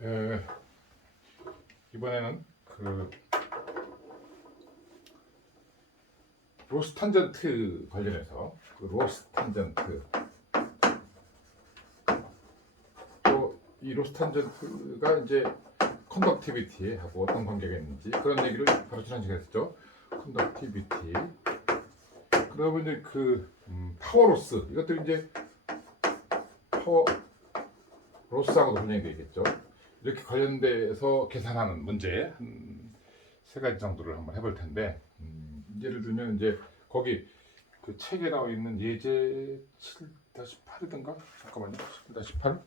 에, 이번에는 그 로스 탄젠트 관련해서 그 로스 탄젠트 또 이 로스 탄젠트가 이제 컨덕티비티하고 어떤 관계가 있는지 그런 얘기를 바로 지난 시간에 했죠. 컨덕티비티. 그러면 이제 그 파워 로스 이것들이 이제 파워 로스하고도 관련이 되겠죠. 이렇게 관련돼서 계산하는 문제 한 세 가지 정도를 한번 해볼 텐데 예를 들면 이제 거기 그 책에 나와 있는 예제 7-8이던가 잠깐만요 7-8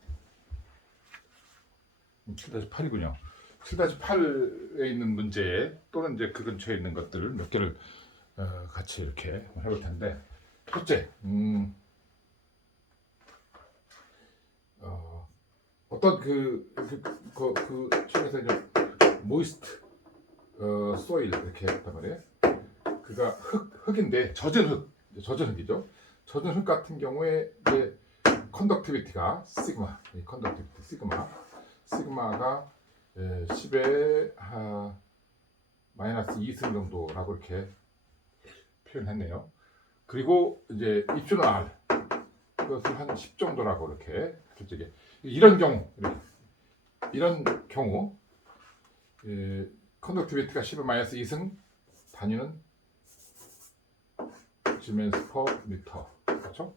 7-8이군요. 7-8에 있는 문제 또는 이제 그 근처에 있는 것들을 몇 개를 같이 이렇게 해볼 텐데 첫째 어떤 그 책에서 이제 모이스트 소일 이렇게 했단 말이에요. 그가 흙인데 젖은 흙이죠. 젖은 흙 같은 경우에 이제 컨덕티비티가 시그마가 10의 마이너스 2승 정도라고 이렇게 표현했네요. 그리고 이제 입주는 R 이것을 한 10 정도라고 이렇게 솔직히 이런 경우 컨덕티비티가 10의 마이너스 2승 단위는 시멘스 퍼 미터 그렇죠?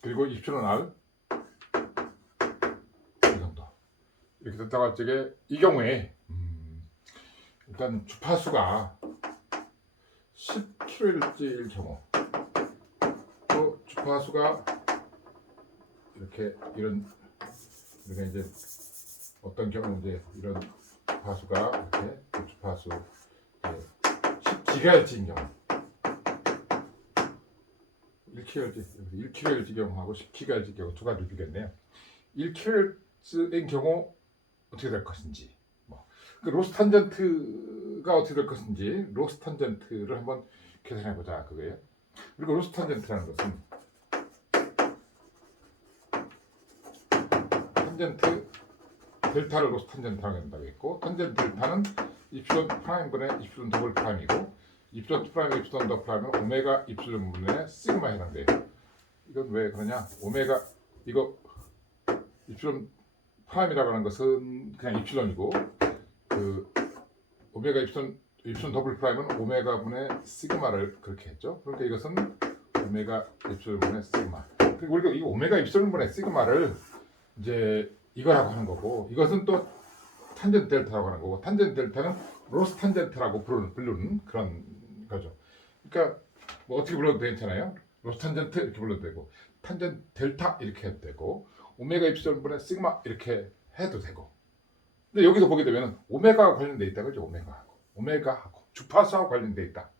그리고 입주는 R 이 정도 이렇게 됐다고 할 적에 이 경우에 일단 주파수가 10kHz일 경우 또 주파수가 이렇게 우리가 이제 어떤 경우 이제 이런 주파수가 이렇게 주파수 10GHz인 경우 1kHz 경우하고 10GHz 경우 두 가지를 비교했네요. 1kHz인 경우 어떻게 될 것인지 그 로스 탄젠트가 어떻게 될 것인지 로스 탄젠트를 한번 계산해 보자 그거예요. 그리고 로스 탄젠트라는 것은 탄젠트 델타를 로스 탄젠트라고 한다고 했고 탄젠트 델타는 입실론 프라임분의 입실론 더블 프라임이고 입실론 프라임 입실론 더블 프라임은 오메가 입실론 분의 시그마에 해당돼요. 이건 왜 그러냐? 오메가 이거 입실론 프라임이라고 하는 것은 그냥 입실론이고 그 오메가 입실론 더블 프라임은 오메가 분의 시그마를 그렇게 했죠. 그러니까 이것은 오메가 입실론 분의 시그마. 그리고 우리가 이 오메가 입실론 분의 시그마를 이제 이거라고 하는 거고 이것은 또 탄젠트 델타라고 하는 거고 탄젠트 델타는 로스 탄젠트라고 부르는 그런 거죠. 그러니까 뭐 어떻게 불러도 괜찮아요. 로스 탄젠트 이렇게 불러도 되고 탄젠트 델타 이렇게 해도 되고 오메가 입실론 분의 시그마 이렇게 해도 되고 근데 여기서 보게 되면 오메가와 관련돼 있다 그죠? 오메가하고 주파수하고 관련돼 있다.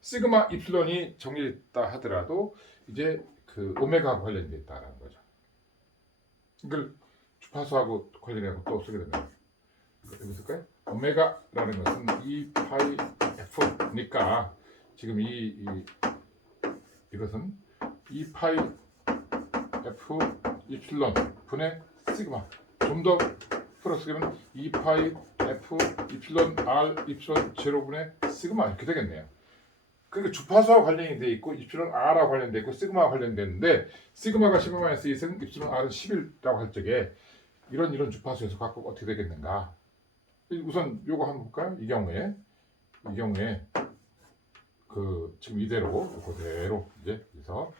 시그마 입실론이 정해졌다 하더라도 이제 그 오메가하고 관련돼 있다라는 거죠. 이걸 주파수하고 관련해서 또 쓰게 되면 여기 쓸까요? 오메가라는 것은 2파이 F니까 지금 이것은 2파이 F 입실론 분의 시그마 좀 더 풀어쓰면 2파이 F 입실론 R 입실론 제로분의 시그마 이렇게 되겠네요. 그러니까 주파수와 관련이 돼 있고 입실론 R와 관련돼 있고 시그마와 관련되는데 시그마가 10-2승 입실론 R은 11이라고 할 적에 이런 주파수에서 각각 어떻게 되겠는가? 우선 요거 한번 볼까요? 이 경우에 그 지금 이대로 이제 그래서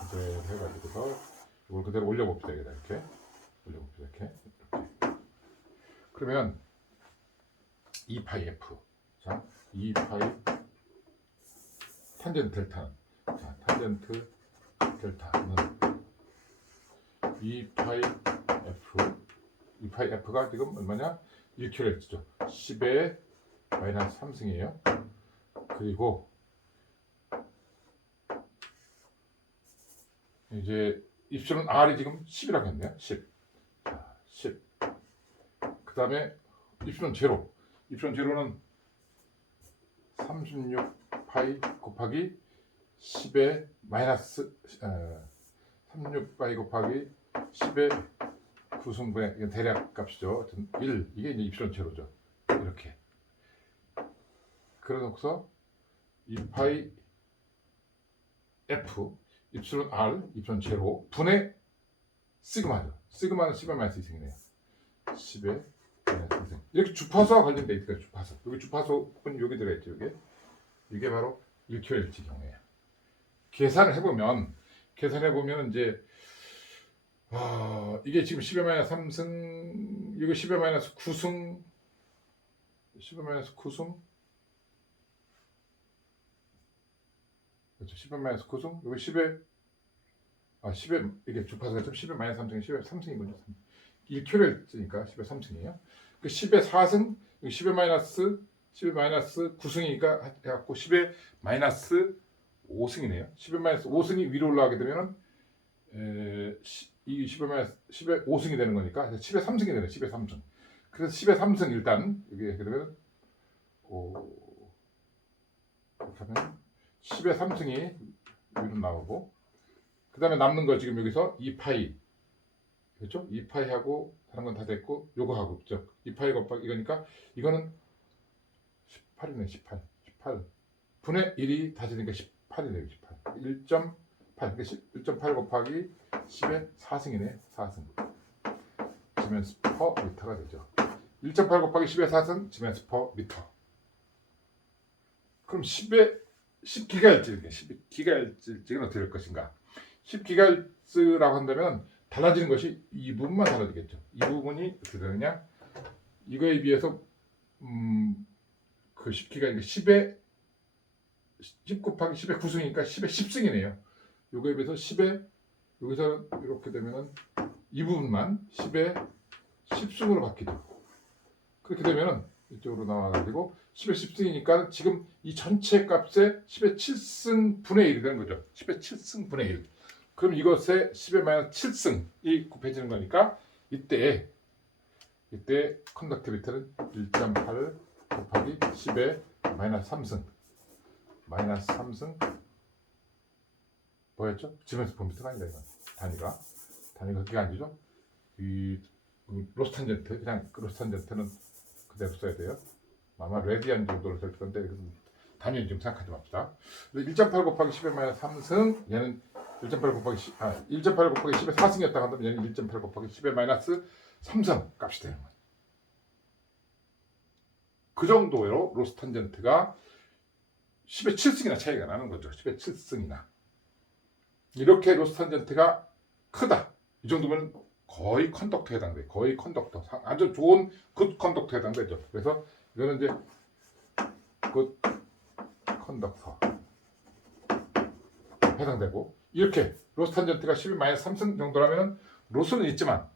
그대로 해가지고서 이걸 그대로 올려봅시다. 이렇게 올려봅시다. 이렇게 그러면 2파이 F 자 2파이 탄젠트 델타는 자 탄젠트 델타는 2파이 F가 지금 얼마냐? 1kHz죠. 10의 마이너스 3승이에요. 그리고 이제 입실은 R이 지금 10이라고 했네요. 10. 자, 10. 그 다음에 입실은 제로는 36파이 곱하기 10의 마이너스 36파이 곱하기 10의 구승분의 이건 대략 값이죠. 1 이게 이제 입시론 제로죠. 이렇게 그래놓고서 2파이 F 입시론 R 입시론 제로 분의 시그마죠. 시그마는 10의 마이너스 2승이네요. 10의 마이너스 2승. 이렇게 주파수와 관련돼 있어요. 주파수. 여기 주파수는 여기 들어있죠. 이게 바로 1kHz 경우예요. 계산을 해보면 이제 이게 지금 10의 마이너스 3승 이거 10의 마이너스 9승 10의 마이너스 9승 그렇죠. 10의 마이너스 9승 여기 10의 이게 주파수가 좀 10의 마이너스 3승이 10의 3승이군요. 1kHz니까 10의 3승이에요. 그 10의 4승 10의 마이너스 9승이니까 해갖고 10의 마이너스 5승이네요. 10의 마이너스 5승이 위로 올라가게 되면은 이 10의 마이너스 10의 5승이 되는 거니까 10의 3승이 되네. 10의 3승. 그래서 10의 3승 일단 여기 이렇게 되면 이렇게 하면 10의 3승이 위로 나오고 그 다음에 남는 거 지금 여기서 2파이 그렇죠? 2파이하고 다른 건 다 됐고 요거 하고 그죠? 2파이 곱하기 이거니까 이거는 18이네. 18 분의 1이 다지니까 18이네요. 18 1.8 그러니까 1.8 곱하기 10의 4승이네. 4승 지멘스 퍼 미터가 되죠. 1.8 곱하기 10의 4승 지멘스 퍼 미터. 그럼 10기가헤르츠 10기가헤르츠는 어떻게 될 것인가? 10기가헤르츠라고 한다면 달라지는 것이 이 부분만 달라지겠죠. 이 부분이 어떻게 되느냐? 이거에 비해서 그 10기가 10의 10 곱하기 10의 9승이니까 10의 10승이네요. 요거에 비해서 10의 여기서 이렇게 되면은 이 부분만 10의 10승으로 바뀌죠. 그렇게 되면은 이쪽으로 나와가지고 10의 10승이니까 지금 이 전체 값에 10의 7승 분의 1이 되는 거죠. 10의 7승 분의 1. 그럼 이것에 10의 마이너스 7승이 곱해지는 거니까 이때 컨덕티비티는 1.8 곱하기 10의 마이너스 3승 마이너스 3승 뭐였죠? 지멘스 퍼 미터가 아니다. 이건 단위가 그게 아니죠. 이 로스탄젠트 그냥 로스탄젠트는 그대로 써야 돼요. 아마 레디안 정도로 될 건데 단위는 좀 생각하지 맙시다. 1.8 곱하기 10의 마이너스 3승 얘는 1.8 곱하기 1.8 곱하기 10의 4승이었다고 한다면 얘는 1.8 곱하기 10의 마이너스 3승 값이 되는 거예요. 그 정도로 로스탄젠트가 10의 7승이나 차이가 나는 거죠. 10의 7승이나 이렇게 로스탄젠트가 크다. 이 정도면 거의 컨덕터에 해당돼요. 거의 컨덕터. 아주 좋은 굿 컨덕터에 해당되죠. 그래서 이거는 이제 굿 컨덕터 해당되고 이렇게 로스탄젠트가 10의 마이너스 3승 정도라면 로스는 있지만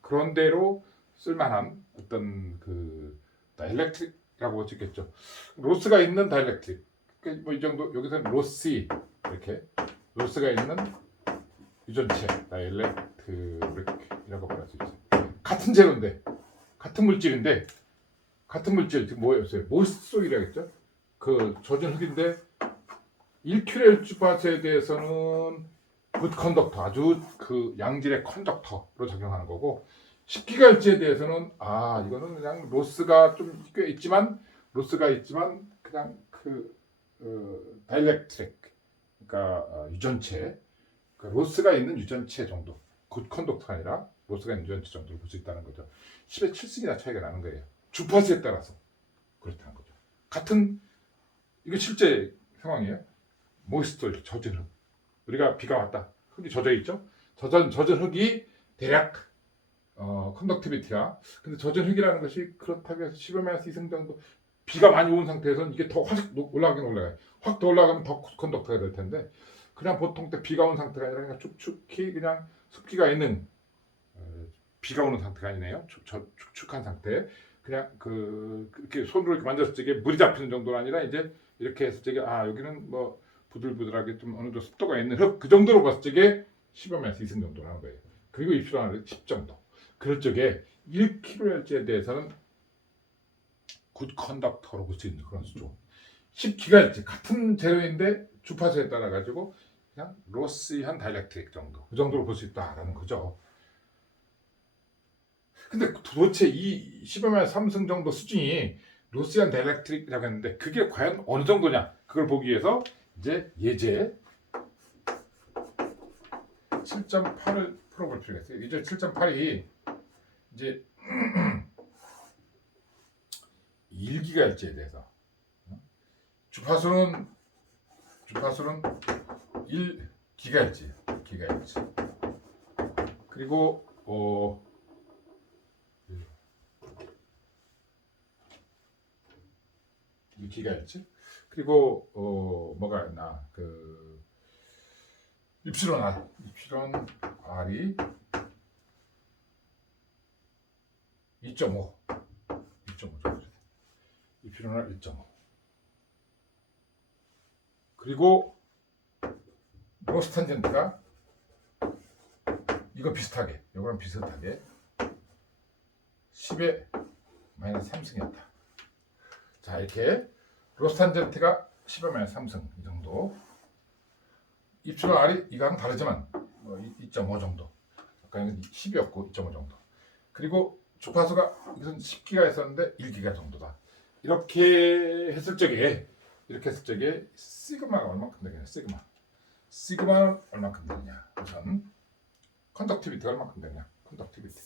그런대로 쓸만한 어떤 그 다이렉트릭이라고 찍겠죠. 로스가 있는 다이렉트릭. 뭐 이 정도 여기서는 로시 이렇게 로스가 있는 유전체 다이렉트릭이라고 말할 수 있어요. 같은 재료인데 같은 물질인데 같은 물질 지금 뭐였어요? 모스속이라고 했죠. 그 젖은 흙인데 1kHz 주파수에 대해서는 굿 컨덕터 아주 그 양질의 컨덕터로 작용하는 거고 10GHz에 대해서는 이거는 그냥 로스가 좀 꽤 있지만 그냥 다이렉트릭 그러니까 유전체 그러니까 로스가 있는 유전체 정도 굿 컨덕터가 아니라 로스가 있는 유전체 정도로 볼 수 있다는 거죠. 10의 7승이나 차이가 나는 거예요. 주파수에 따라서 그렇다는 거죠. 같은 이게 실제 상황이에요. 모이스트 젖은 흙 우리가 비가 왔다 흙이 젖어 있죠. 젖은 흙이 대략 컨덕티비티가 근데 젖은 흙이라는 것이 그렇다고 해서 10의 마이너스 2승 정도 비가 많이 온 상태에서는 이게 더 확 올라가요. 확 더 올라가면 더 컨덕터가 될 텐데 그냥 보통 때 비가 온 상태가 아니라 그냥 축축히 그냥 습기가 있는 비가 오는 상태가 아니네요. 축축한 상태 그냥 이렇게 손으로 이렇게 만졌을 때 물이 잡히는 정도가 아니라 이제 이렇게 해서 저게 여기는 뭐 부들부들하게 좀 어느 정도 습도가 있는 흙 그 정도로 봤을 적에 10의 마이너스 2승 정도라는 거예요. 그리고 입수하는 10 정도. 그럴 적에 1kHz에 대해서는 굿 컨덕터로 볼 수 있는 그런 수조. 10GHz 같은 재료인데 주파수에 따라 가지고 그냥 로시한 다이렉트릭 정도 그 정도로 볼 수 있다라는 거죠. 근데 도대체 이 10여 삼승 정도 수준이 로시안 다이렉트릭이라고 했는데 그게 과연 어느 정도냐? 그걸 보기 위해서 이제 예제 7.8을 풀어볼 필요가 있어요. 이제 7.8이 이제 1기가헤르츠에 대해서 주파수는 1기가헤르츠 그리고 1기가헤르츠 그리고 뭐가 있나 그 입실론 R이 2.5 정도 입실론 R 1.5 그리고 로스 탄젠트가 이거 비슷하게 요거랑 비슷하게 10의 마이너스 3승이었다. 자 이렇게 로스 탄젠트가 10의 마이너스 3승 이 정도 입출원 R이 이거랑 다르지만 2.5 정도 아까 이건 10이었고 2.5 정도 그리고 주파수가 이것은 10기가 있었는데 1기가 정도다. 이렇게 했을 적에 시그마가 얼마큼 되겠냐 시그마는 얼마큼 되느냐 우선 컨덕티비티가 얼마큼 되냐 컨덕티비티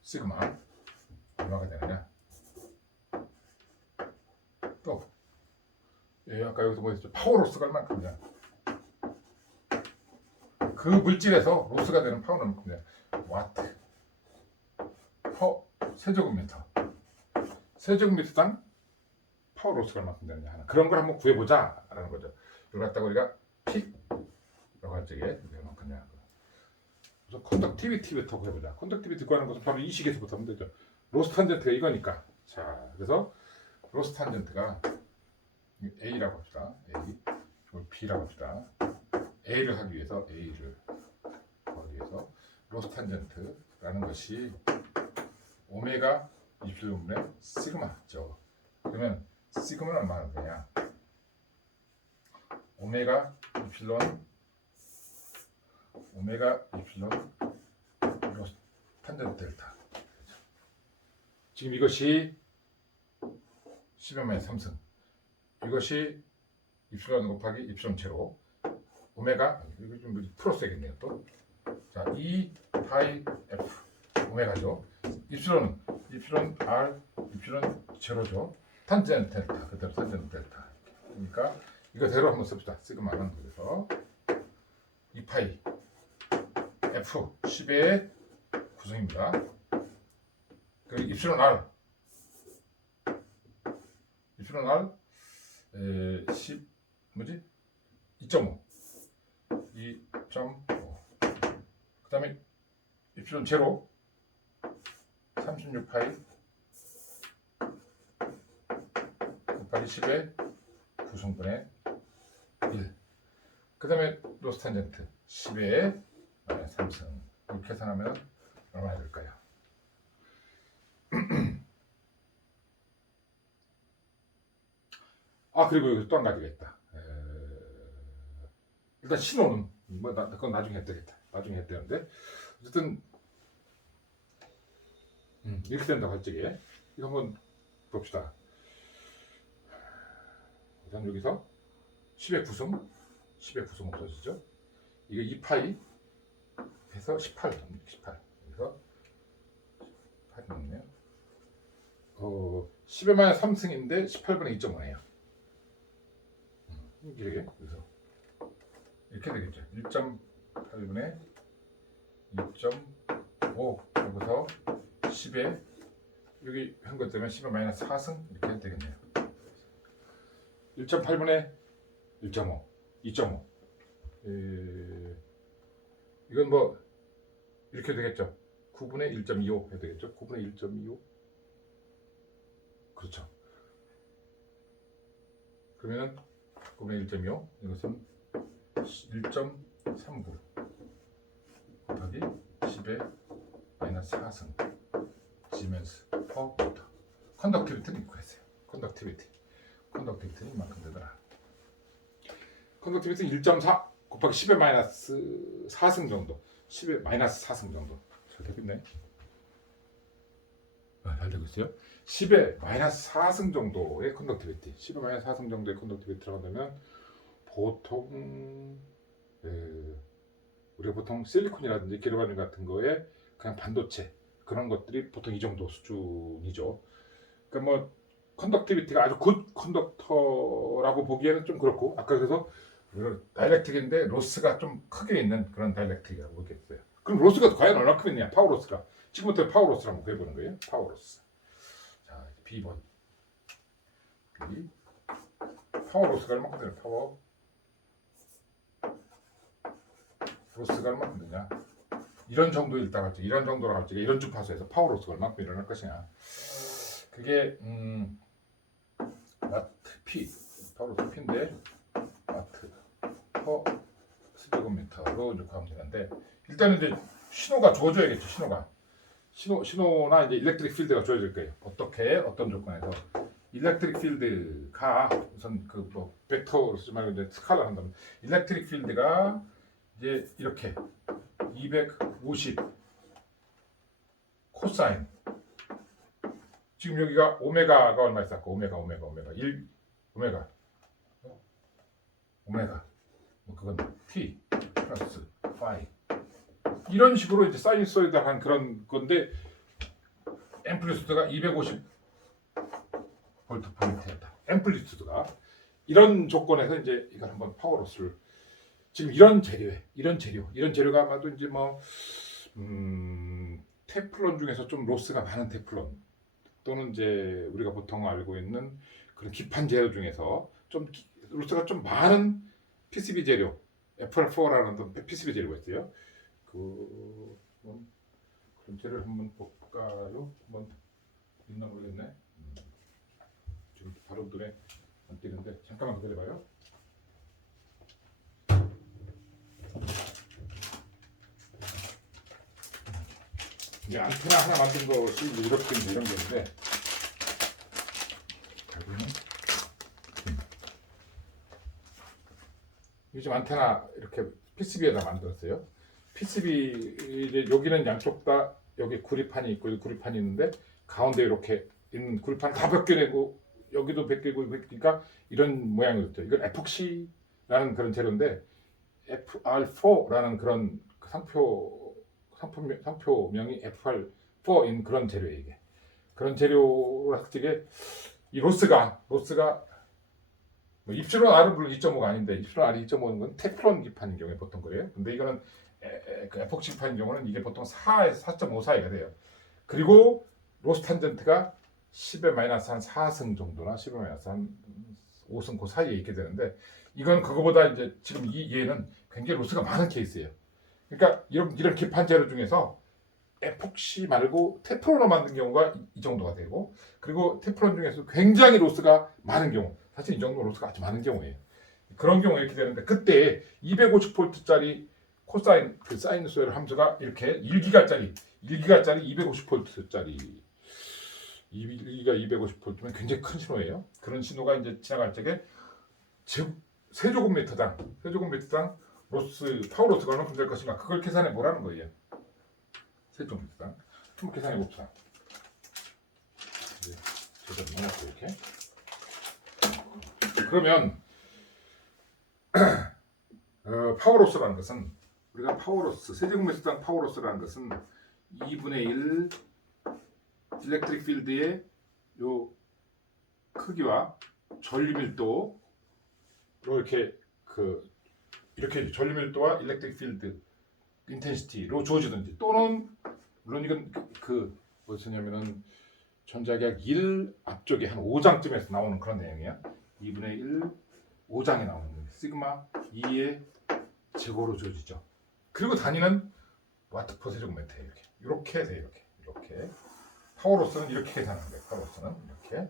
시그마 얼마가 되느냐 또 아까 여기서 보였죠 파워로스가 얼마큼 되냐 그 물질에서 로스가 되는 파워는 얼마큼 되냐 와트 퍼 세제곱미터당 파워 로스가 얼마큼 되느냐 하는 그런 걸 한번 구해보자 라는 거죠. 이걸 갖다가 우리가 P라고 할 적에 얼마큼 되냐 그래서 컨덕티비티부터 구해보자. 컨덕티비티 구하는 것은 바로 이 식에서부터 하면 되죠. 로스 탄젠트가 이거니까 자 그래서 로스 탄젠트가 A라고 합시다. A 이걸 B라고 합시다. A를 하기 위해서 로스 탄젠트라는 것이 오메가 입실분의 시그마죠. 그러면 시그마는 얼마나 되냐? 오메가 입실론 로스 탄젠트 델타. 지금 이것이 10의 마이너스 3승. 이것이 입실론 곱하기 입실론 제로. 오메가 이거 좀 풀어쓰겠네요 또. 자, 2 파이 F 오메가죠. 입실론 R 입실론 제로죠. 탄젠트 델타 그대로 탄젠트 델타. 그러니까 이거대로 한번 씁시다. 시그마는 그래서 2파이 F 10의 구성입니다. 그리고 입실론 R 10 뭐지? 2.5 그 다음에 입실론 제로 36파이 곱하기 10의 9승분의 1 그 다음에 로스 탄젠트 10의 3승 이렇게 계산하면 얼마나 될까요? 그리고 또 한 가지가 있다. 일단 신호는 그건 나중에 해야 되겠다. 나중에 해야 되는데 어쨌든 이렇게 된다고 할 적에 이거 한번 봅시다. 일단 여기서 10의 9승 없어지죠. 이거 2파이 해서 18 그래서 18이 넘네요. 10의 마이너스 3승인데 18분의 2.5네요. 이렇게 그래서 이렇게 되겠죠. 1.8분의 2.5 여기서 10에 여기 한 것 때문에 10의 마이너스 4승 이렇게 해도 되겠네요. 1.8분의 1.5 2.5 이건 뭐 이렇게 되겠죠. 9분의 1.25 해야 되겠죠. 9분의 1.25 그렇죠. 그러면은 9분의 1.25 이것은 1.39 곱하기 10의 마이너스 4승 시멘스 퍼 미터. 컨덕티비티는 이렇게 했어요. 컨덕티비티는 이만큼 되더라. 컨덕티비티는 1.4 곱하기 10의 마이너스 4승 정도, 10의 마이너스 4승 정도. 잘 되겠네. 잘 되고 있어요. 10의 마이너스 4승 정도의 컨덕티비티, 10의 마이너스 4승 정도의 컨덕티비티라고 한다면 보통 우리가 보통 실리콘이라든지 기르바늄 같은 거에 그냥 반도체 그런 것들이 보통 이 정도 수준이죠. 그러니까 뭐 컨덕티비티가 아주 굿 컨덕터라고 보기에는 좀 그렇고, 아까 그래서 다이렉트릭인데 로스가 좀 크게 있는 그런 다이렉트릭이라고 보겠어요. 그럼 로스가 과연 얼마큼 있냐? 파워 로스가. 지금부터 파워 로스를 한번 구해보는 거예요. 파워 로스. 자, B번. B. 파워 로스가 얼마큼 되냐? 파워 로스가 얼마큼 되냐? 이런 정도일 때 할지, 이런 정도로 할지, 이런 주파수에서 파워 로스가 얼마큼 일어날 것이냐? 그게 와트 P, 파워 로스 P인데 와트 퍼 세제곱미터로 이렇게 하면 되는데, 일단은 이제 신호가 주어져야겠죠. 신호나 이제 일렉트릭 필드가 주어질 거예요. 어떻게 어떤 조건에서 일렉트릭 필드가 우선 그 뭐 벡터 쓰지 말고 이제 스칼라 한다면 일렉트릭 필드가 이제 이렇게 250 코사인, 지금 여기가 오메가가 얼마 있었고 오메가 1 오메가 뭐 그건 t 플러스 파이 이런 식으로 이제 사이누소이드한 그런 건데 앰플리튜드가 250 볼트 포인트였다. 앰플리튜드가 이런 조건에서 이제 이걸 한번 파워로스를 지금 이런 재료가 아마도 이제 뭐 테플론 중에서 좀 로스가 많은 테플론 또는 이제 우리가 보통 알고 있는 그런 기판 재료 중에서 좀 로스가 좀 많은 PCB 재료 FR4라는 PCB 재료가 있어요. 그런 재료를 한번 볼까요? 한번 있나 모르겠네. 지금 바로 눈에 안 띄는데 잠깐만 기다려봐요. 이제 안테나 하나 만든 것이 이렇게 이런 건데, 요즘 안테나 이렇게 PCB에다 만들었어요. PCB 이제 여기는 양쪽 다 여기 구리판이 있고 여기 구리판이 있는데 가운데 이렇게 있는 구리판 다 벗겨내고 여기도 벗기고 그러니까 이런 모양이 있죠. 이건 에폭시라는 그런 재료인데 FR4라는 그런 상표명이 FR4인 그런 재료예요. 이게 그런 재료라 특징에 이 로스가 뭐 입술은 R은 물론 2.5가 아닌데 입술은 R이 2.5는 건 테플론 기판인 경우에 보통 그래요. 근데 이거는 그 에폭시 기판인 경우는 이게 보통 4에서 4.5 사이가 돼요. 그리고 로스 탄젠트가 10의 마이너스 한 4승 정도나 10의 마이너스 한 5승 그 사이에 있게 되는데, 이건 그거보다 이제 지금 얘는 굉장히 로스가 많은 케이스예요. 그러니까 이런 기판 재료 중에서 에폭시 말고 테플론으로 만든 경우가 이 정도가 되고, 그리고 테플론 중에서 굉장히 로스가 많은 경우, 사실 이 정도 로스가 아주 많은 경우예요. 그런 경우에 이렇게 되는데, 그때 250V짜리 코사인 그 사이누소이드 함수가 이렇게 1기가짜리 250V짜리 1기가 250V면 굉장히 큰 신호예요. 그런 신호가 이제 지나갈 적에 세제곱미터당 로스 파워 로스가 얼마큼 될 것인가, 그걸 계산해 보라는 거예요. 세제곱미터당. 한번 계산해 봅시다. 제대로 넣어놓고 이렇게. 그러면 파워로스라는 것은 우리가 파워로스 세제곱미터당 파워로스라는 것은 2분의 1 일렉트릭 필드의 요 크기와 전류밀도 이렇게 전류밀도와 일렉트릭 필드 인텐시티로 주어지든지, 또는 물론 이건 무엇이냐면은 전자계약 1 앞쪽에 한 5장쯤에서 나오는 그런 내용이야. 2분의 1 5장에 나오는 시그마 2의 제곱으로 주어지죠. 그리고 단위는 와트 퍼 세제곱미터예요. 이렇게 돼요. 이렇게 파워로스는 이렇게 계산하는 거예요. 파워로스는 이렇게.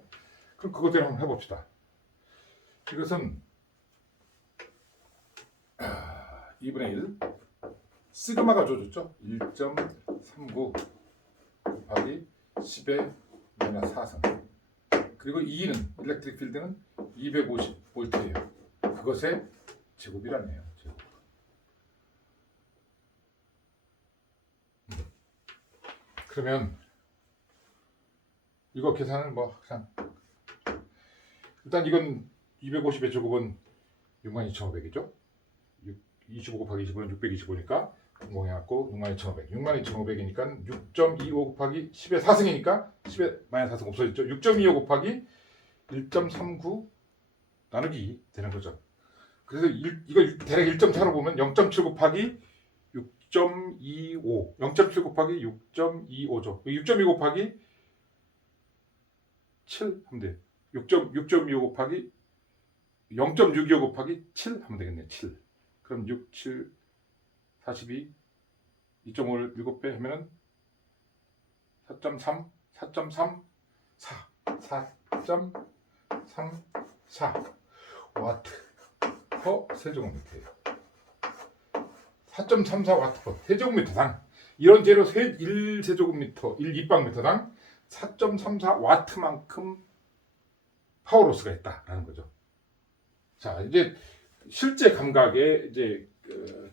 그럼 그것대로 한번 해봅시다. 이것은 2분의 1 시그마가 주어졌죠. 1.39 곱하기 10의 마이너스 4승. 그리고 2는 일렉트릭 필드는 250V예요. 그것의 제곱이라네요. 제곱. 그러면 이거 계산을 뭐 그냥 일단 이건 250의 제곱은 62,500이죠. 25 곱하기 25는 625니까 공공해갖고 62,500. 62,500이니까 6.25 곱하기 10의 4승이니까 10의 마이너스 4승 없어졌죠. 6.25 곱하기 1.39 나누기 2 되는 거죠. 그래서 이걸 대략 1.4로 보면 0.7 곱하기 6.25 0.7 곱하기 6.25죠. 6.2 곱하기 7 하면 돼요. 6.25 곱하기 0.625 곱하기 7 하면 되겠네요. 7. 그럼 6, 7, 42 2.5를 7배 하면은 4.3 4.3 4 4.34 와트 퍼 세제곱미터예요. 4.34 와트 퍼 세제곱미터당 이런 재료 1세제곱미터 1입방미터당 4.34 와트만큼 파워로스가 있다라는 거죠. 자, 이제 실제 감각에 이제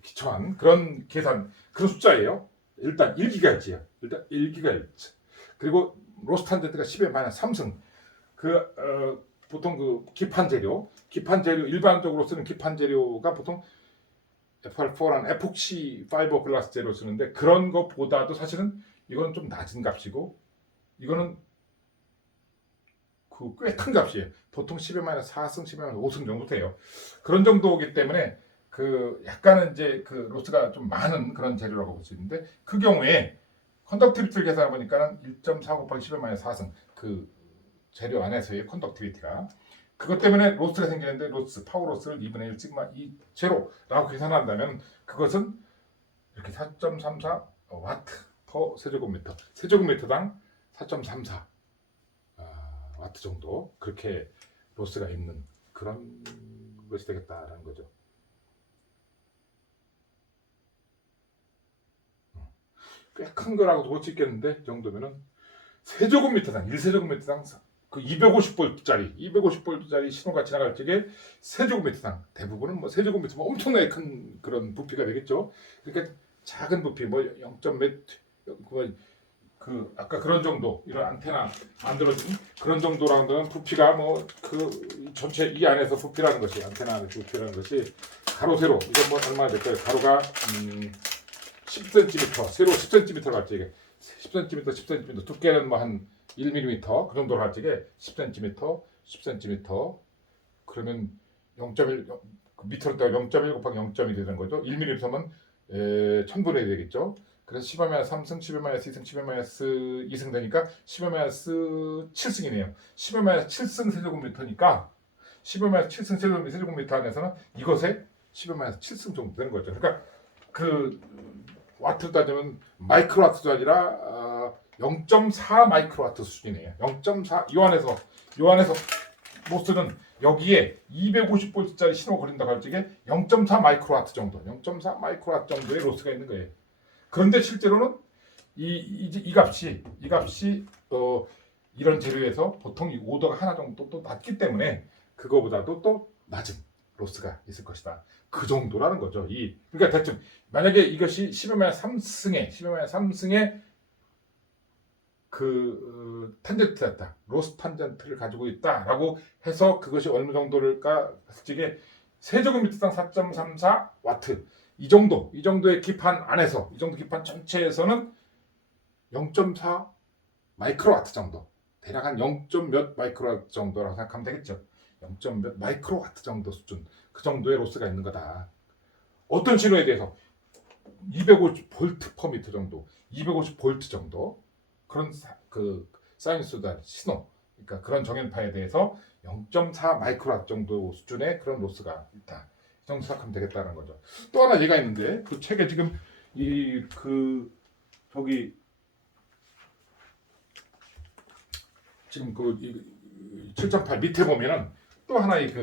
기초한 그런 계산, 그런 숫자예요. 일단 1기가헤르츠예요. 일단 1기가헤르츠. 그리고 로스 탄젠트가 10의 마이너스 3승. 보통 그 기판 재료 일반적으로 쓰는 기판 재료가 보통 FR4라는 에폭시 파이버 글라스 재료 쓰는데 그런 것보다도 사실은 이거는 좀 낮은 값이고 이거는 꽤 큰 값이에요. 보통 10의 마이너스 4승, 10의 마이너스 5승 정도 돼요. 그런 정도이기 때문에 약간은 이제 로스가 좀 많은 그런 재료라고 볼 수 있는데 그 경우에 컨덕티비티를 계산해 보니까는 1.4 곱하기 10의 마이너스 4승 재료 안에서의 컨덕티비티가 그것 때문에 로스가 생기는데 파워로스를 2분의 1 시그마 2 제로라고 계산한다면 그것은 이렇게 4.34 와트 퍼 세제곱미터당 4.34 와트 정도 그렇게 로스가 있는 그런 것이 되겠다라는 거죠. 꽤 큰 거라고도 볼 수 있겠는데 이 정도면은 세제곱미터당 1세제곱미터당 그 250볼트짜리 신호가 지나갈 적에 세제곱미터당 대부분은 뭐 세제곱미터면 엄청나게 큰 그런 부피가 되겠죠. 그러니까 작은 부피 뭐 0.몇 아까 그런 정도 이런 안테나 만들어진 그런 정도라는 부피가 뭐 전체 이 안에서 부피라는 것이 안테나 안에 부피라는 것이 가로 세로 이건 뭐 얼마나 될까요? 가로가 10cm 세로 10cm가 갈 적에 10cm 두께는 뭐 한 1mm 그 정도로 갈 적에 10cm 그러면 0.1 미터로 따라 0.1 곱하기 0.1이 되는 거죠. 1mm면 1000분의 1이 되겠죠. 그래서 10의 마이너스 3승, 10의 마이너스 2승, 10의 마이너스 2승 되니까 10의 마이너스 7승이네요. 10의 마이너스 7승 세제곱미터니까 10의 마이너스 7승 세제곱미터 안에서는 이것에 10의 마이너스 7승 정도 되는 거죠. 그러니까 와트로 따지면 마이크로와트도 아니라 0.4 마이크로와트 수준이에요. 0.4 요 안에서 로스는 여기에 250볼트짜리 신호가 걸린다고 할 적에 0.4 마이크로와트 정도, 0.4 마이크로와트 정도의 로스가 있는 거예요. 그런데 실제로는 이 값이 이런 재료에서 보통 이 오더가 하나 정도 또 낮기 때문에 그거보다도 또 낮은 로스가 있을 것이다. 그 정도라는 거죠. 그러니까 대충 만약에 이것이 10의 마이너스 3승의 탄젠트였다. 로스 탄젠트를 가지고 있다라고 해서 그것이 어느 정도일까 했을 적에 세제곱미터당 4.34 와트 이 정도의 기판 안에서 이 정도 기판 전체에서는 0.4 마이크로와트 정도 대략 한 0.몇 마이크로와트 정도라고 생각하면 되겠죠. 0.몇 마이크로와트 정도 수준 그 정도의 로스가 있는 거다. 어떤 신호에 대해서 250볼트 퍼 미터 정도 250볼트 정도 그런 사이너소이달 신호 그러니까 그런 정연파에 대해서 0.4 마이크로와트 정도 수준의 그런 로스가 있다. 이 정도 생각하면 되겠다는 거죠. 또 하나 예가 있는데 그 책에 지금 지금 7.8 밑에 보면은 또 하나의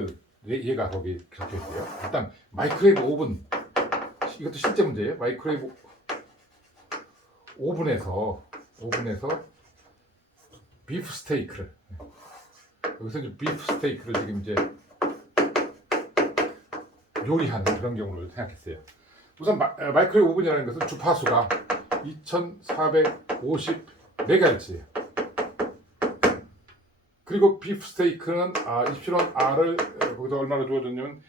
예가 거기 적혀 있고요. 일단 마이크로웨이브 오븐 이것도 실제 문제예요. 마이크로웨이브 오븐에서 비프 스테이크를 여기서 이제 비프 스테이크를 지금 이제 요리하는 그런 경우를 생각했어요. 우선 마이크로웨이브 오븐이라는 것은 주파수가 2400 50MHz예요. 그리고 비프 스테이크는 입실온 R을 거기다 얼마나 주어졌냐면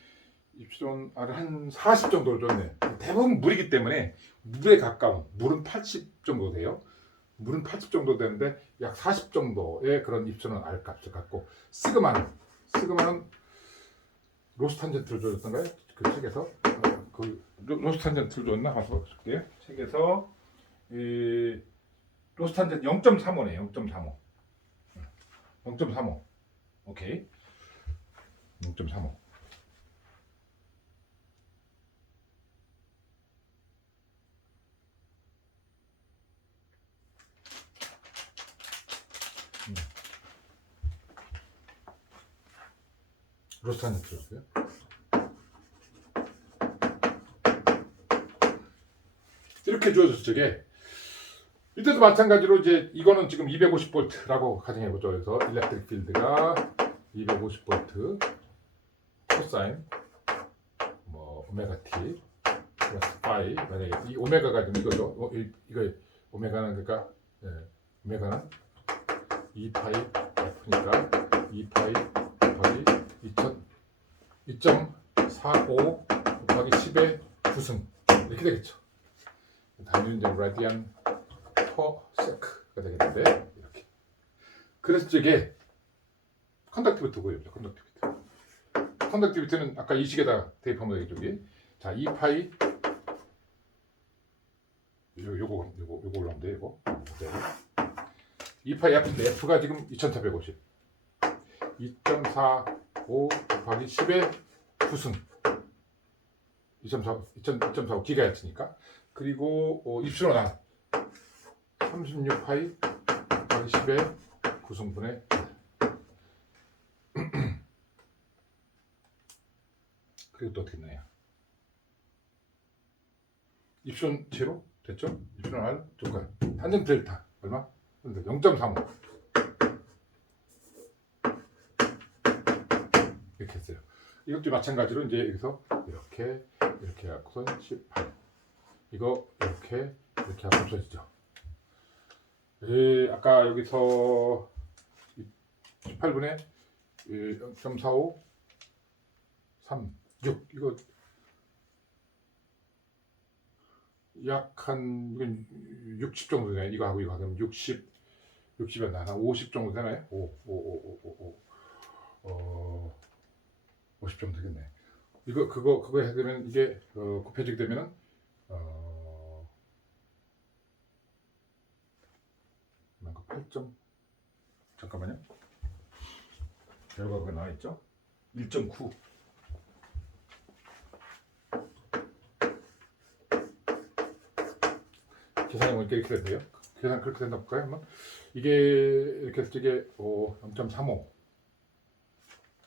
입실온 R을 한 40 정도를 줬네. 대부분 물이기 때문에 물에 가까운, 물은 80 정도 돼요. 물은 80 정도 되는데 약 40 정도의 그런 입실온 R 값을 갖고 시그마는 로스 탄젠트를 줘줬던가요? 그 책에서 그 로스 탄젠트를 줬나 봐서 볼게요. 책에서 이 로스 탄젠트 0.35네요. 0.35. 0.35. 오케이. 0.35. 로스 탄젠트 줬어요. 이렇게 주어졌을 적에 이때도 마찬가지로 이제 이거는 지금 250V라고 가정해보죠. 그래서 일렉트릭 필드가 250V 코사인 뭐 오메가 t 플러스 파이 만약에 이 오메가가 지금 이거죠. 이거 오메가는 그러니까 오메가는 2파이 f니까 2파이 곱하기 2.45 곱하기 10의 9승 이렇게 되겠죠. 당연히 이제 라디안 퍼 세크가 되겠는데 이렇게. 그래서 저게 컨덕티비티 보여요. 컨덕티비티는 아까 이 식에다 대입하면 되겠죠. 여기. 자, 2파이 요거 올라오면 돼. 이거. 2파이 F인데 F가 지금 2450. 2.45 곱하기 10의 9승. 2.45 기가헤르츠니까. 그리고 입술로 나 36파이 곱하기 10의 9승분의 1. 그리고 또 어떻게 나요? 입술 제로 됐죠? 입술 R 조건 탄젠트 델타 얼마? 0.35 이렇게 했어요. 이것도 마찬가지로 이제 여기서 이렇게 해갖고선 18 이거 이렇게 하면 없어지죠. 아까 여기서 18분의 0.45 3 6 이거 약 한 60 정도 되나요? 이거 하고 이거 하면 60 60이 한 50 정도 되나요? 50 정도 되겠네. 그거 해야 되면 이게 곱해지게 되면은 뭔가 8점 잠깐만요. 결과가 나와 있죠? 1.9 계산해 보니까 이렇게 돼요. 계산 그렇게 된다 볼까요? 한번 이게 이렇게 했을 때 0.35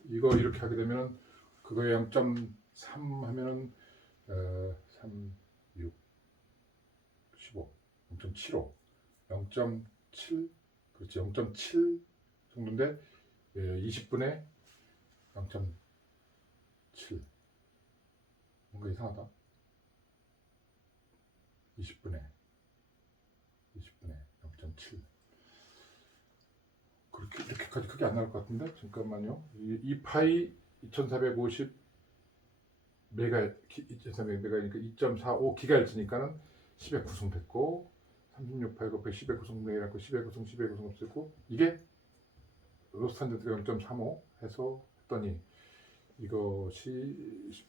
이거 이렇게 하게 되면은 그거에 0.3 하면은 3, 6, 15, 0.75, 0.7 그렇지 0.7 정도인데 20분의 0.7 뭔가 이상하다. 20분의 0.7 그렇게 이렇게까지 크게 안 나올 것 같은데 잠깐만요. 이 파이 2450 메가 2400메가니까 2.45 기가헤르츠니까는 10의 9승 됐고 36파이 곱하기 10의 9승 메가고 10의 9승 10의 9승 없었고 이게 로스 탄젠트가 0.35 해서 했더니 이것이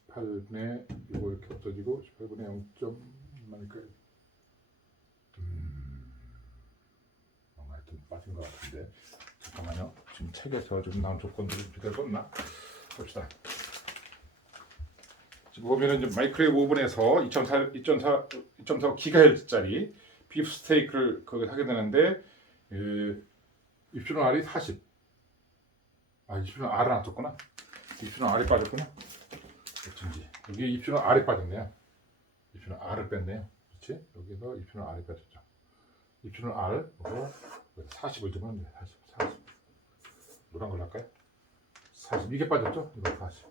18분의 이거 이렇게 없어지고 18분의 0. 그러니까 뭔가 하여튼 빠진 것 같은데 잠깐만요. 지금 책에서 좀 나온 조건들을 제대로 썼나 봅시다. 지금 보면은 이제 마이크로웨이브 오븐에서 2.4 기가헤르츠짜리 비프 스테이크를 거기 하게 되는데 입술은 R이 40. 입술은 R은 안 썼구나. 입술은 R이 빠졌구나. 어쩐지 여기 입술은 R이 빠졌네요. 입술은 R을 뺐네요. 그렇지? 여기서 입술은 R이 빠졌죠. 입술은 R 그리고 40을 좀 하면 돼. 40 노란 걸 할까요? 40 이게 빠졌죠? 이거 40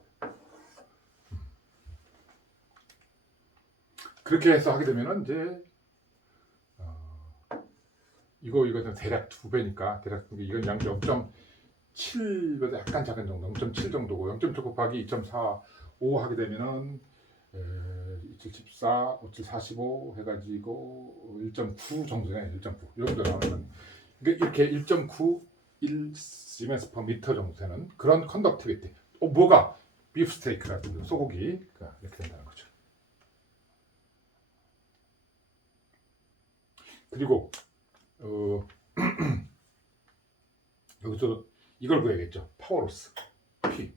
그렇게 해서 하게 되면은 이제 이거는 대략 2배니까 대략 이건 양 0.7보다 약간 작은 정도, 0.7 정도고 0.7 곱하기 2.45 하게 되면은 2714, 5745 해가지고 1.9 정도네. 1.9 이 정도 나오면 이렇게 1.91 시멘스 퍼 미터 정도 되는 그런 컨덕티비티. 뭐가 비프 스테이크 같은 소고기가 이렇게 된다는 거죠. 그리고 여기서 이걸 구해야겠죠. 파워로스 P.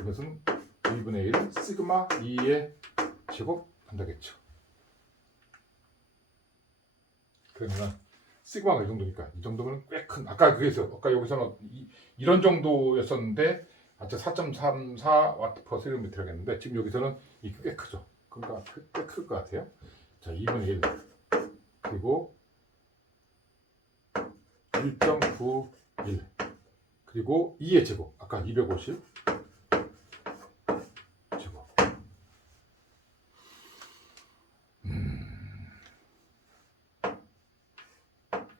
이것은 2분의 1 시그마 2의 제곱 한다겠죠. 그러면 시그마가 이 정도니까 이 정도면 꽤 큰. 아까 여기서는 이런 정도였었는데 아까 4.34 와트 퍼 세제곱미터라고 했는데 지금 여기서는 이게 꽤 크죠. 그러니까 꽤 클 것 같아요. 자, 2분의 1 그리고 1.91 그리고 2의 제곱 아까 250 제곱.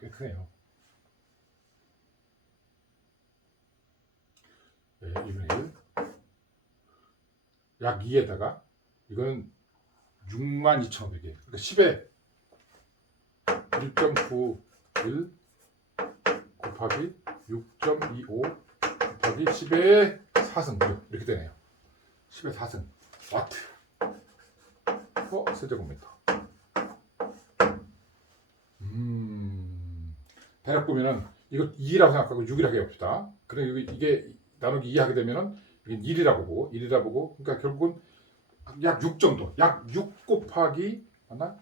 꽤 크네요. 네, 2분의 1 약 2에다가 이거는 62,500에 그러니까 10에 1.91 곱하기 6.25 곱하기 10의 4승 이렇게 되네요. 10의 4승 와트 퍼 세제곱미터. 대략 보면은 이거 2라고 생각하고 6이라고 해봅시다. 그래 이게 나누기 2 하게 되면은 이게 1이라고 보고 그러니까 결국은 약 6 정도, 약 6 곱하기 맞나?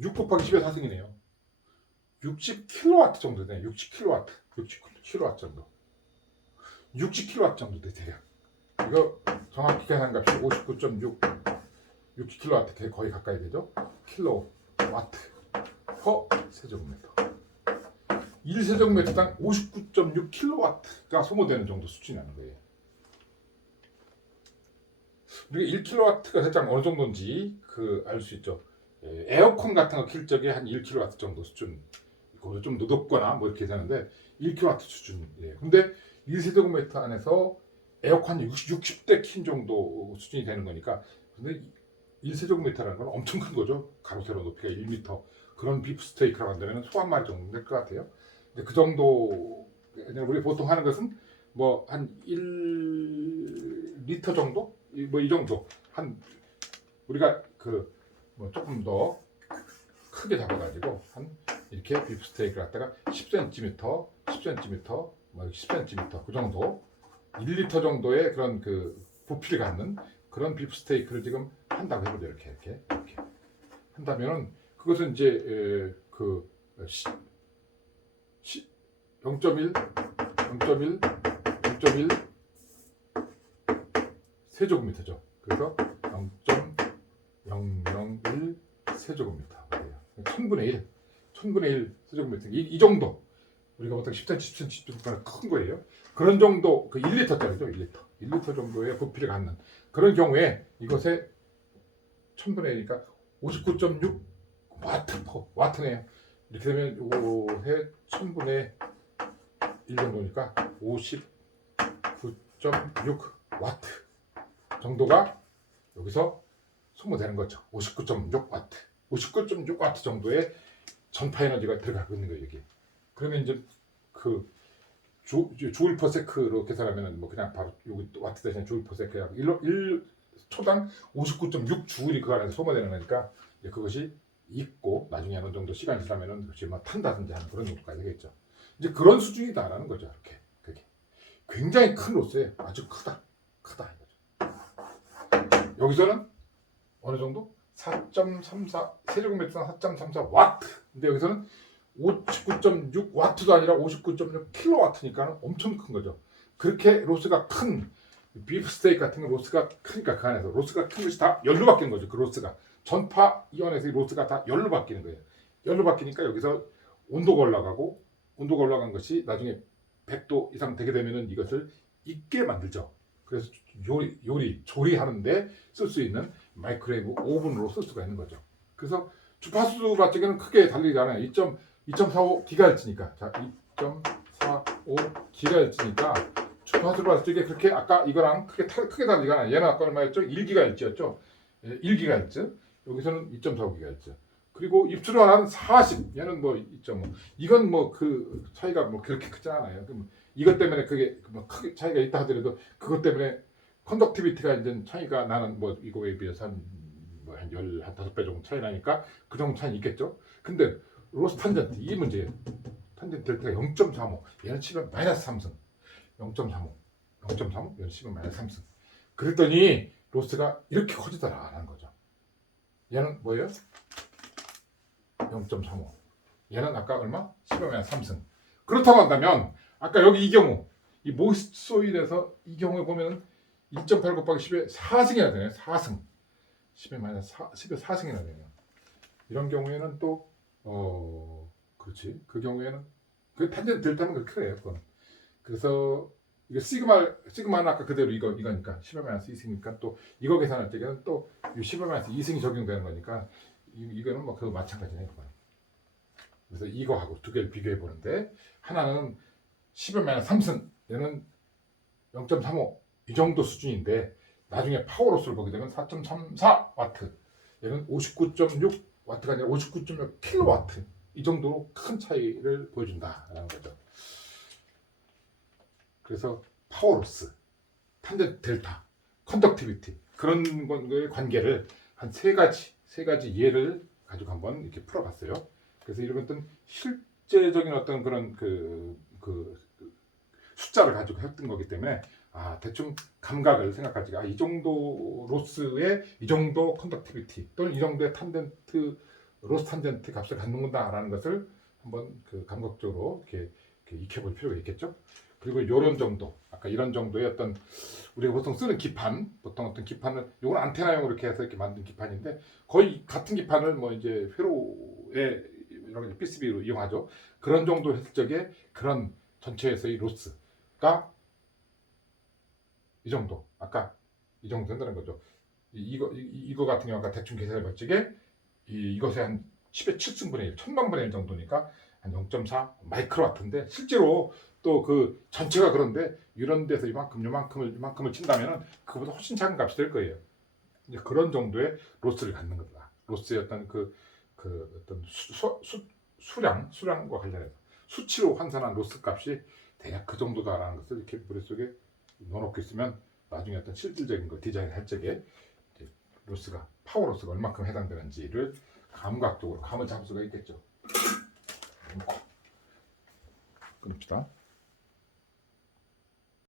6 곱하기 10의 4승이네요. 60kW 정도 되네. 60kW, 60kW 정도. 60kW 정도 돼 대략. 이거 정확히 계산 값이 59.6, 60kW 거의 가까이 되죠. 킬로와트 퍼 세제곱미터. 1세제곱미터당 59.6kW가 소모되는 정도 수준이 나는 거예요. 우리가 1kW가 살짝 어느 정도인지 알 수 있죠. 에어컨 같은 거 킬 적에 한 1kW 정도 수준, 그거보다 좀 더 높거나 뭐 이렇게 되는데 1kW 수준이에요. 근데 1세제곱미터 안에서 에어컨 60대 킨 정도 수준이 되는 거니까. 근데 1세제곱미터라는 건 엄청 큰 거죠. 가로 세로 높이가 1m. 그런 비프 스테이크라고 한다면 소 한 마리 정도 될 것 같아요. 근데 그 정도 우리 보통 하는 것은 뭐 한 1리터 정도, 뭐 이 정도 한 우리가 뭐 조금 더 크게 잡아가지고 한 이렇게 비프 스테이크를 갖다가 10cm, 10cm, 뭐 10cm 그 정도 1리터 정도의 그런 부피를 갖는 그런 비프 스테이크를 지금 한다고 해보죠. 이렇게 한다면은 그것은 이제 0.1 세제곱미터죠. 그래서 0.001 세제곱미터. 1000분의 1 세제곱미터. 이 정도. 우리가 보통 10cm, 10cm 큰 거예요. 그런 정도, 1리터짜리죠. 1리터 정도의 부피를 갖는 그런 경우에 이것의 1000분의 1이니까 59.6 와트네요. 이렇게 되면 요거의 1000분의 1 정도니까 59.6 와트 정도가 여기서 소모되는 거죠. 59.6 와트. 59.6 와트 정도의 전파 에너지가 들어가고 있는 거예요, 여기. 그러면 이제 주울 퍼 세크로 계산하면은 뭐 그냥 바로 여기 와트 대신에 주울 퍼 세크야. 1초당 59.6 주울이 그 안에서 소모되는 거니까 이제 그것이 있고 나중에 어느 정도 시간이 지나면은 그것이 막 탄다든지 하는 그런 정도까지 되겠죠. 이제 그런 수준이다라는 거죠. 이렇게 그게 굉장히 큰 로스예요. 아주 크다 이거죠. 여기서는 어느 정도 4.34 세제곱미터당 4.34 와트. 근데 여기서는 59.6 와트도 아니라 59.6 킬로와트니까 엄청 큰 거죠. 그렇게 로스가 큰 비프 스테이크 같은 거 로스가 크니까 그 안에서 로스가 큰 것이 다 열로 바뀌는 거죠. 그 로스가 전파 이온에서 로스가 다 열로 바뀌는 거예요. 열로 바뀌니까 여기서 온도가 올라간 것이 나중에 100도 이상 되게 되면은 이것을 익게 만들죠. 그래서 조리하는데 쓸 수 있는 마이크로웨이브 오븐으로 쓸 수가 있는 거죠. 그래서 주파수 맞추기는 크게 다르지 않아요. 2.45 기가헤르츠니까. 자, 2.45 기가헤르츠니까 주파수 맞추기 그렇게 아까 이거랑 크게 다르지 않아요. 얘는 아까 얼마였죠? 1기가헤르츠였죠. 1기가헤르츠. 여기서는 2.45 기가헤르츠. 그리고 입출을 한 40. 얘는 뭐 2.5. 이건 뭐 그 차이가 뭐 그렇게 크지 않아요. 이것 때문에 그게 뭐 크게 차이가 있다 하더라도 그것 때문에 컨덕티비티가 이제 차이가 나는 뭐 이거에 비해서 한 15배 정도 차이 나니까 그 정도 차이 있겠죠. 근데 로스 탄젠트 이 문제예요. 탄젠트 델타가 0.35 얘는 치면 마이너스 3승 0.35 얘는 치면 마이너스 3승 그랬더니 로스가 이렇게 커지더라라는 거죠. 얘는 뭐예요? 0.35 얘는 아까 얼마? 10의 마이너스 3승 그렇다고 한다면 아까 여기 이 경우 이 모이소일에서 이 경우에 보면 2.8 곱하기 10의 4승이나 되네요. 4승 10의 마이너스 10의 4승이나 되네요. 이런 경우에는 또 그렇지 그 경우에는 그 탄젠트 델타는 그렇게 그래요. 그건. 그래서 이게 시그마는 아까 그대로 이거니까 10의 마이너스 2승이니까 또 이거 계산할 때는 또 10의 마이너스 2승이 적용되는 거니까 이거는 뭐 그거 마찬가지네요. 그건. 그래서 이거하고 두 개를 비교해 보는데 하나는 10의 마이너스 3승 얘는 0.35 이 정도 수준인데 나중에 파워로스를 보게 되면 4.34 와트 얘는 59.6 와트가 아니라 59.6 킬로와트 이 정도로 큰 차이를 보여준다라는 거죠. 그래서 파워로스, 탄젠트 델타, 컨덕티비티 그런 거의 관계를 한 세 가지 예를 가지고 한번 이렇게 풀어봤어요. 그래서 이런 어떤 실제적인 어떤 그런 그 숫자를 가지고 했던 거기 때문에 대충 감각을 생각하지 이 정도 로스의 이 정도 컨덕티비티 또는 이 정도의 탄젠트 로스 탄젠트 값을 갖는다라는 것을 한번 그 감각적으로 이렇게 익혀볼 필요가 있겠죠. 그리고 이런 정도 아까 이런 정도의 어떤 우리가 보통 쓰는 기판 보통 어떤 기판을 이건 안테나용으로 이렇게 해서 이렇게 만든 기판인데 거의 같은 기판을 뭐 이제 회로에 여러 가지 PCB로 이용하죠. 그런 정도 했을 적에 그런 전체에서의 로스가 이 정도 아까 이 정도 된다는 거죠. 이거 같은 경우 아까 대충 계산해 볼 적에 이것의 한 10의 7승분의 1, 천만분의 1 정도니까 한 0.4 마이크로와트인데 실제로 또 그 전체가 그런데 이런 데서 이만큼을 친다면은 그보다 훨씬 작은 값이 될 거예요. 이제 그런 정도의 로스를 갖는 거다. 로스의 어떤 그 어떤 수량과 관련해서 수치로 환산한 로스 값이 대략 그 정도다라는 것을 이렇게 머릿속에 넣어놓고 있으면 나중에 어떤 실질적인 거 디자인할 적에 로스가 파워 로스가 얼마큼 해당되는지를 감각적으로 감을 잡을 수가 있겠죠. 끊읍시다.